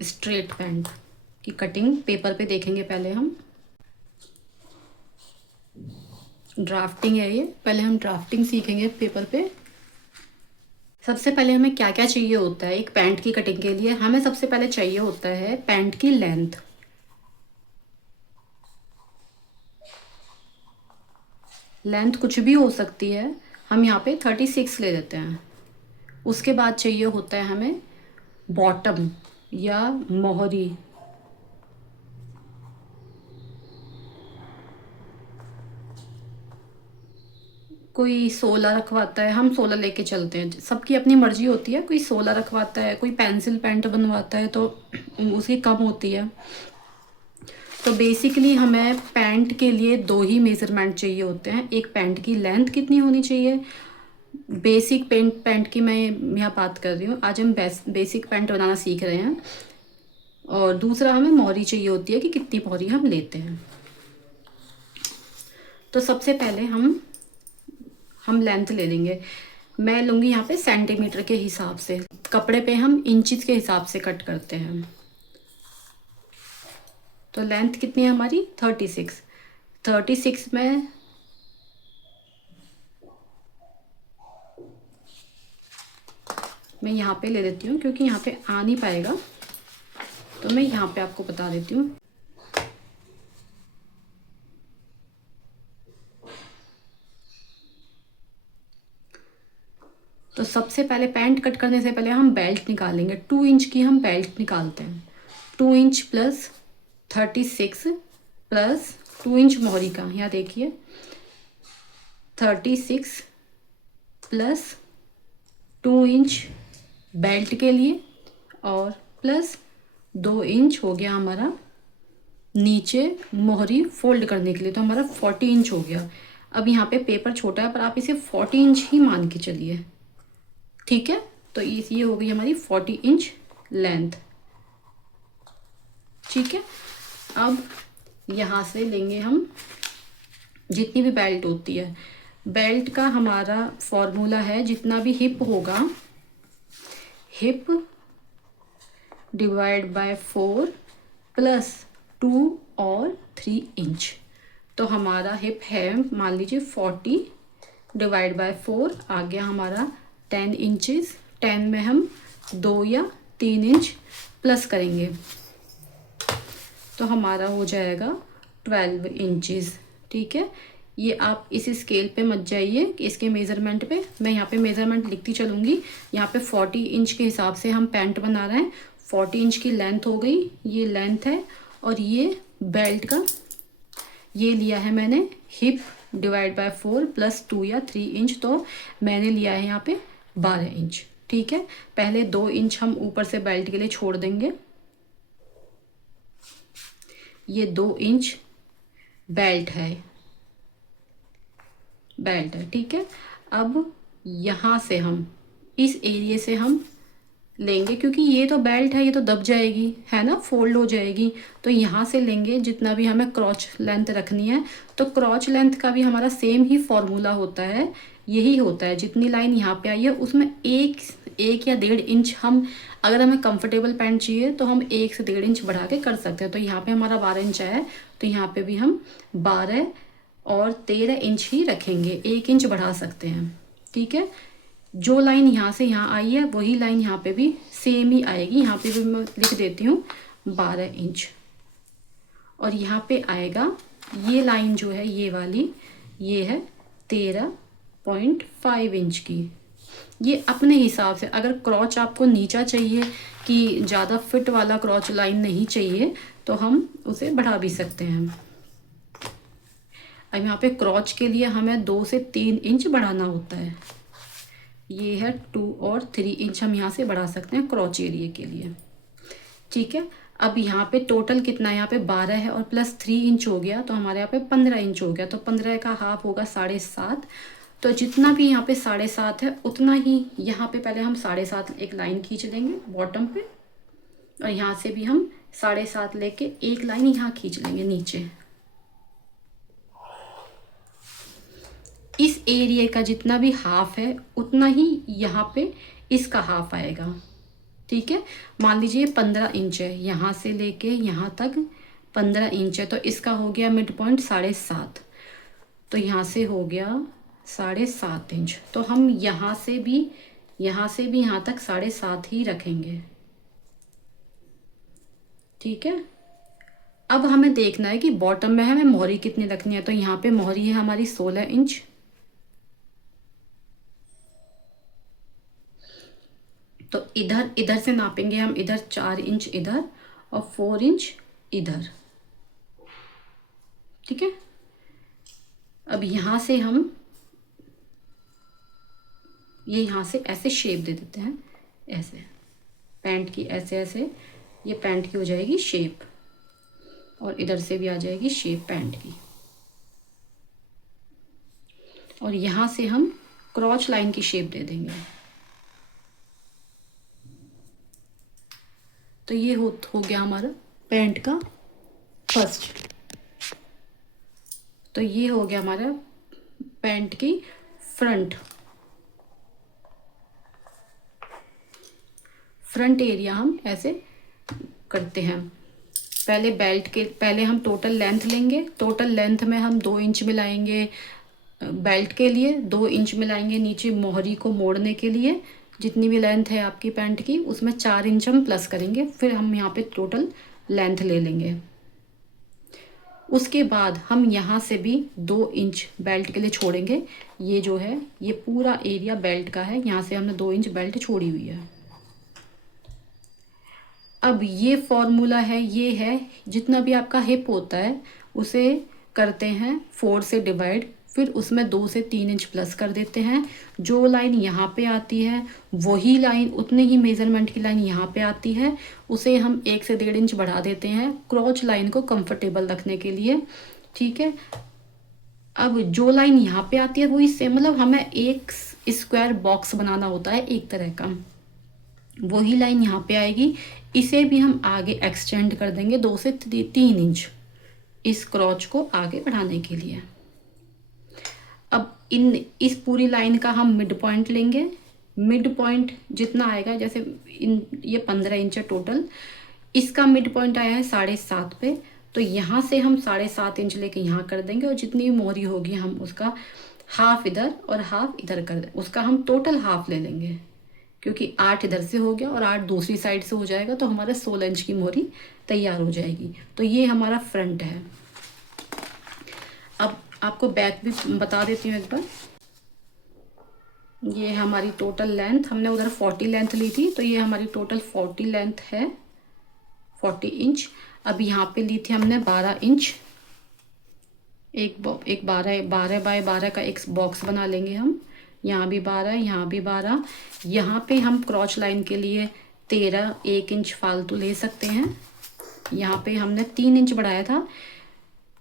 Straight pant की cutting paper पे देखेंगे। पहले हम ड्राफ्टिंग है ये, पहले हम ड्राफ्टिंग सीखेंगे पेपर पे। सबसे पहले हमें क्या क्या चाहिए होता है एक पैंट की कटिंग के लिए। हमें सबसे पहले चाहिए होता है पैंट की लेंथ। लेंथ कुछ भी हो सकती है, हम यहाँ पे 36 ले लेते हैं। उसके बाद चाहिए होता है हमें बॉटम या मोहरी। कोई 16 रखवाता है, हम 16 लेके चलते हैं। सबकी अपनी मर्जी होती है, कोई 16 रखवाता है, कोई पेंसिल पैंट बनवाता है तो उसकी कम होती है। तो बेसिकली हमें पैंट के लिए दो ही मेज़रमेंट चाहिए होते हैं। एक पैंट की लेंथ कितनी होनी चाहिए, बेसिक पैंट की मैं यहाँ बात कर रही हूँ। आज हम बेसिक पैंट बनाना सीख रहे हैं। और दूसरा हमें मोहरी चाहिए होती है कि कितनी मोहरी हम लेते हैं। तो सबसे पहले हम लेंथ ले लेंगे। मैं लूँगी यहाँ पे सेंटीमीटर के हिसाब से। कपड़े पे हम इंचज़ के हिसाब से कट करते हैं। तो लेंथ कितनी है हमारी 36। 36 में मैं यहाँ पे ले लेती हूँ क्योंकि यहाँ पे आ नहीं पाएगा, तो मैं यहाँ पे आपको बता देती हूँ। तो सबसे पहले पैंट कट करने से पहले हम बेल्ट निकालेंगे। 2 इंच की हम बेल्ट निकालते हैं। 2 इंच प्लस 36 प्लस 2 इंच मोहरी का, यहाँ देखिए 36 प्लस 2 इंच बेल्ट के लिए और प्लस 2 इंच हो गया हमारा नीचे मोहरी फोल्ड करने के लिए। तो हमारा 40 इंच हो गया। अब यहाँ पे पेपर छोटा है पर आप इसे 40 इंच ही मान के चलिए, ठीक है। तो ये हो गई हमारी 40 इंच लेंथ, ठीक है। अब यहाँ से लेंगे हम जितनी भी बेल्ट होती है। बेल्ट का हमारा फॉर्मूला है जितना भी हिप होगा, हिप डिवाइड बाय 4 प्लस 2 और 3 इंच। तो हमारा हिप है मान लीजिए 40 डिवाइड बाय 4 आ गया हमारा 10 इंचेस। 10 में हम 2 या 3 इंच प्लस करेंगे तो हमारा हो जाएगा 12 इंचेस, ठीक है। ये आप इस स्केल पे मत जाइए कि इसके मेज़रमेंट पे, मैं यहाँ पे मेज़रमेंट लिखती चलूँगी। यहाँ पे 40 इंच के हिसाब से हम पैंट बना रहे हैं। 40 इंच की लेंथ हो गई, ये लेंथ है। और ये बेल्ट का ये लिया है मैंने हिप डिवाइड बाय 4 प्लस 2 या 3 इंच, तो मैंने लिया है यहाँ पे 12 इंच, ठीक है। पहले 2 इंच हम ऊपर से बेल्ट के लिए छोड़ देंगे। ये 2 इंच बेल्ट है, बेल्ट है, ठीक है। अब यहाँ से हम इस एरिया से हम लेंगे क्योंकि ये तो बेल्ट है, ये तो दब जाएगी, है ना, फोल्ड हो जाएगी। तो यहाँ से लेंगे जितना भी हमें क्रॉच लेंथ रखनी है। तो क्रॉच लेंथ का भी हमारा सेम ही फॉर्मूला होता है, यही होता है। जितनी लाइन यहाँ पे आई है उसमें एक या 1.5 इंच हम, अगर हमें कंफर्टेबल पैंट चाहिए तो हम 1 से 1.5 इंच बढ़ा के कर सकते हैं। तो यहाँ पे हमारा 12 इंच है, तो यहाँ पे भी हम 12 और 13 इंच ही रखेंगे, 1 इंच बढ़ा सकते हैं, ठीक है। जो लाइन यहाँ से यहाँ आई है वही लाइन यहाँ पे भी सेम ही आएगी। यहाँ पे भी मैं लिख देती हूँ 12 इंच। और यहाँ पे आएगा ये लाइन जो है ये वाली, ये है 13.5 इंच की। ये अपने हिसाब से, अगर क्रॉच आपको नीचा चाहिए कि ज़्यादा फिट वाला क्रॉच लाइन नहीं चाहिए तो हम उसे बढ़ा भी सकते हैं। अब यहाँ पे क्रॉच के लिए हमें 2 से 3 इंच बढ़ाना होता है। ये है 2 और 3 इंच हम यहाँ से बढ़ा सकते हैं क्रॉच एरिया के लिए, ठीक है। अब यहाँ पे टोटल कितना है, यहाँ पे 12 है और प्लस 3 इंच हो गया, तो हमारे यहाँ पे 15 इंच हो गया। तो 15 का हाफ होगा 7.5। तो जितना भी यहाँ पे 7.5 है उतना ही यहाँ पे पहले हम 7.5 एक लाइन खींच लेंगे बॉटम पे, और यहाँ से भी हम 7.5 लेके एक लाइन यहाँ खींच लेंगे नीचे। इस एरिया का जितना भी हाफ है उतना ही यहाँ पे इसका हाफ आएगा। ठीक है। मान लीजिए 15 इंच है, यहाँ से लेके यहाँ तक 15 इंच है, तो इसका हो गया मिड पॉइंट 7.5। तो यहाँ से हो गया 7.5 इंच। तो हम यहाँ से भी यहाँ तक 7.5 ही रखेंगे। ठीक है। अब हमें देखना है कि बॉटम में हमें मोहरी कितनी रखनी है। तो यहाँ पे मोहरी है हमारी 16 इंच। तो इधर से नापेंगे हम, इधर 4 इंच इधर और 4 इंच इधर। ठीक है। अब यहाँ से हम ये यहाँ से ऐसे शेप दे देते हैं, ऐसे पैंट की, ऐसे ऐसे ये पैंट की हो जाएगी शेप, और इधर से भी आ जाएगी शेप पैंट की। और यहाँ से हम क्रॉच लाइन की शेप दे देंगे। तो ये हो गया हमारा पैंट का फर्स्ट। तो ये हो गया हमारा पैंट की फ्रंट एरिया। हम ऐसे करते हैं। पहले हम टोटल लेंथ लेंगे। टोटल लेंथ में हम 2 इंच मिलाएंगे बेल्ट के लिए, 2 इंच मिलाएंगे नीचे मोहरी को मोड़ने के लिए। जितनी भी लेंथ है आपकी पैंट की उसमें 4 इंच हम प्लस करेंगे। फिर हम यहाँ पे टोटल लेंथ ले लेंगे। उसके बाद हम यहाँ से भी 2 इंच बेल्ट के लिए छोड़ेंगे। ये जो है ये पूरा एरिया बेल्ट का है, यहाँ से हमने 2 इंच बेल्ट छोड़ी हुई है। अब ये फॉर्मूला है, ये है जितना भी आपका हिप होता है उसे करते हैं 4 से डिवाइड, फिर उसमें 2 से 3 इंच प्लस कर देते हैं। जो लाइन यहाँ पे आती है वही लाइन, उतने ही मेज़रमेंट की लाइन यहाँ पे आती है, उसे हम 1 से 1.5 इंच बढ़ा देते हैं क्रॉच लाइन को कंफर्टेबल रखने के लिए। ठीक है। अब जो लाइन यहाँ पे आती है वही सेम, मतलब हमें एक स्क्वायर बॉक्स बनाना होता है एक तरह का, वही लाइन यहाँ पे आएगी। इसे भी हम आगे एक्सटेंड कर देंगे 2 से 3 इंच इस क्रॉच को आगे बढ़ाने के लिए। अब इस पूरी लाइन का हम मिड पॉइंट लेंगे। मिड पॉइंट जितना आएगा, जैसे ये 15 इंच है टोटल, इसका मिड पॉइंट आया है 7.5 पे। तो यहाँ से हम 7.5 इंच लेके यहाँ कर देंगे, और जितनी भी मोहरी होगी हम उसका हाफ इधर और हाफ इधर कर दें। उसका हम टोटल हाफ ले लेंगे, क्योंकि 8 इधर से हो गया और 8 दूसरी साइड से हो जाएगा, तो हमारे 16 इंच की मोहरी तैयार हो जाएगी। तो ये हमारा फ्रंट है। अब आपको बैक भी बता देती हूँ एक बार। ये हमारी टोटल लेंथ, हमने उधर 40 लेंथ ली थी, तो ये हमारी टोटल 40 लेंथ है, 40 इंच। अब यहाँ पे ली थी हमने 12 इंच। एक 12 बाय 12 का एक बॉक्स बना लेंगे हम। यहाँ भी 12, यहाँ भी 12। यहाँ पे हम क्रॉच लाइन के लिए 13, 1 इंच फालतू ले सकते हैं। यहाँ पे हमने 3 इंच बढ़ाया था।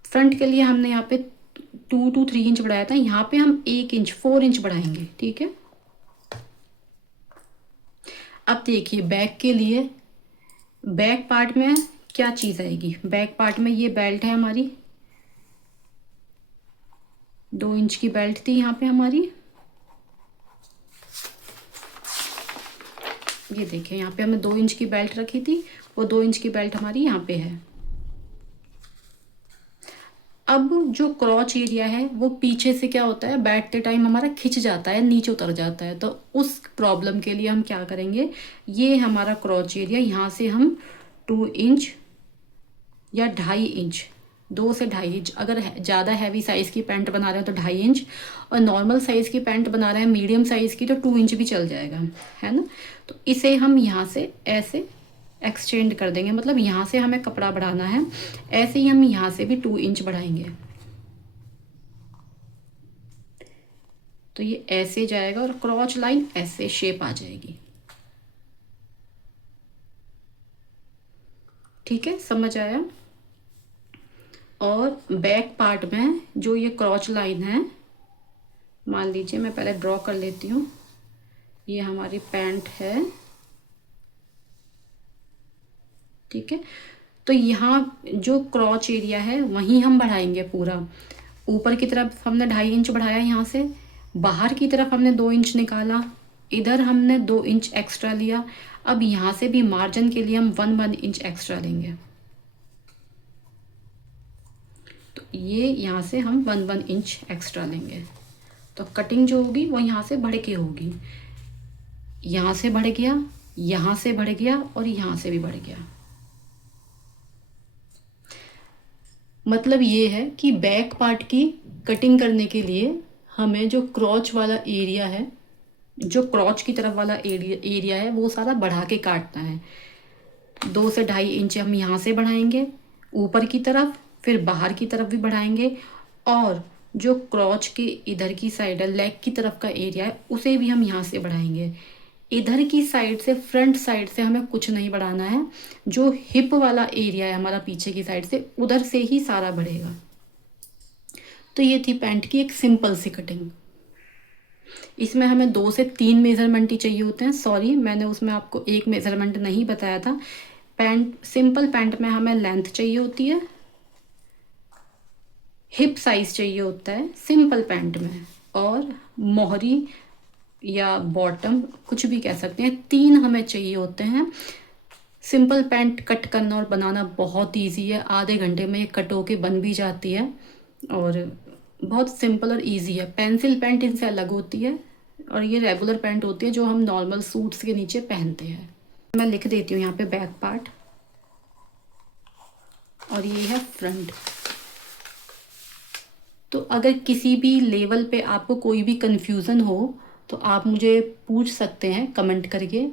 फ्रंट के लिए हमने यहाँ पे 2 to 3 इंच बढ़ाया था। यहाँ पे हम 1 इंच 4 इंच बढ़ाएंगे। ठीक है। अब देखिए बैक के लिए, बैक पार्ट में क्या चीज़ आएगी। बैक पार्ट में ये बेल्ट है हमारी, 2 इंच की बेल्ट थी यहाँ पे हमारी। ये देखिए यहाँ पे हमने 2 इंच की बेल्ट रखी थी, वो 2 इंच की बेल्ट हमारी यहाँ पे है। अब जो क्रॉच एरिया है वो पीछे से क्या होता है, बैठते टाइम हमारा खिंच जाता है, नीचे उतर जाता है। तो उस प्रॉब्लम के लिए हम क्या करेंगे, ये हमारा क्रॉच एरिया, यहाँ से हम 2 इंच या 2.5 इंच, 2 से 2.5 इंच, अगर ज़्यादा हैवी साइज़ की पैंट बना रहे हैं तो 2.5 इंच, और नॉर्मल साइज़ की पैंट बना रहे हैं मीडियम साइज़ की तो 2 इंच भी चल जाएगा, है ना। तो इसे हम यहाँ से ऐसे एक्सटेंड कर देंगे, मतलब यहाँ से हमें कपड़ा बढ़ाना है, ऐसे ही हम यहाँ से भी 2 इंच बढ़ाएंगे। तो ये ऐसे जाएगा और क्रॉच लाइन ऐसे शेप आ जाएगी। ठीक है, समझ आया। और बैक पार्ट में जो ये क्रॉच लाइन है, मान लीजिए मैं पहले ड्रॉ कर लेती हूँ। ये हमारी पैंट है। ठीक है। तो यहाँ जो क्रॉच एरिया है वहीं हम बढ़ाएंगे पूरा। ऊपर की तरफ हमने 2.5 इंच बढ़ाया, यहाँ से बाहर की तरफ हमने 2 इंच निकाला इधर हमने 2 इंच एक्स्ट्रा लिया। अब यहाँ से भी मार्जिन के लिए हम 1 इंच एक्स्ट्रा लेंगे। तो ये यहाँ से हम 1 इंच एक्स्ट्रा लेंगे। तो कटिंग जो होगी वो यहाँ से बढ़ के होगी, यहाँ से बढ़ गया, यहाँ से बढ़ गया और यहाँ से भी बढ़ गया। मतलब ये है कि बैक पार्ट की कटिंग करने के लिए हमें जो क्रॉच वाला एरिया है, जो क्रॉच की तरफ वाला एरिया है, वो सारा बढ़ा के काटना है। 2 से 2.5 इंच हम यहाँ से बढ़ाएंगे ऊपर की तरफ, फिर बाहर की तरफ भी बढ़ाएंगे, और जो क्रॉच के इधर की साइड है, लेग की तरफ का एरिया है, उसे भी हम यहाँ से बढ़ाएंगे। इधर की साइड से, फ्रंट साइड से हमें कुछ नहीं बढ़ाना है। जो हिप वाला एरिया है हमारा पीछे की साइड से, उधर से ही सारा बढ़ेगा। तो ये थी पैंट की एक सिंपल सी कटिंग। इसमें हमें 2 से 3 मेज़रमेंट ही चाहिए होते हैं। सॉरी, मैंने उसमें आपको एक मेज़रमेंट नहीं बताया था। सिंपल पैंट में हमें लेंथ चाहिए होती है, हिप साइज चाहिए होता है सिंपल पैंट में, और मोहरी या बॉटम कुछ भी कह सकते हैं, 3 हमें चाहिए होते हैं। सिंपल पैंट कट करना और बनाना बहुत इजी है, आधे घंटे में ये कट होके बन भी जाती है और बहुत सिंपल और इजी है। पेंसिल पैंट इनसे अलग होती है और ये रेगुलर पैंट होती है जो हम नॉर्मल सूट्स के नीचे पहनते हैं। मैं लिख देती हूँ यहाँ पे बैक पार्ट, और ये है फ्रंट। तो अगर किसी भी लेवल पे आपको कोई भी कन्फ्यूज़न हो तो आप मुझे पूछ सकते हैं कमेंट करके।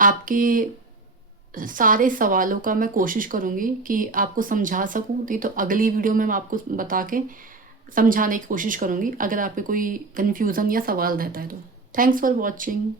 आपके सारे सवालों का मैं कोशिश करूँगी कि आपको समझा सकूँ, नहीं तो अगली वीडियो में मैं आपको बता के समझाने की कोशिश करूँगी अगर आपको कोई कन्फ्यूज़न या सवाल रहता है तो। Thanks for watching.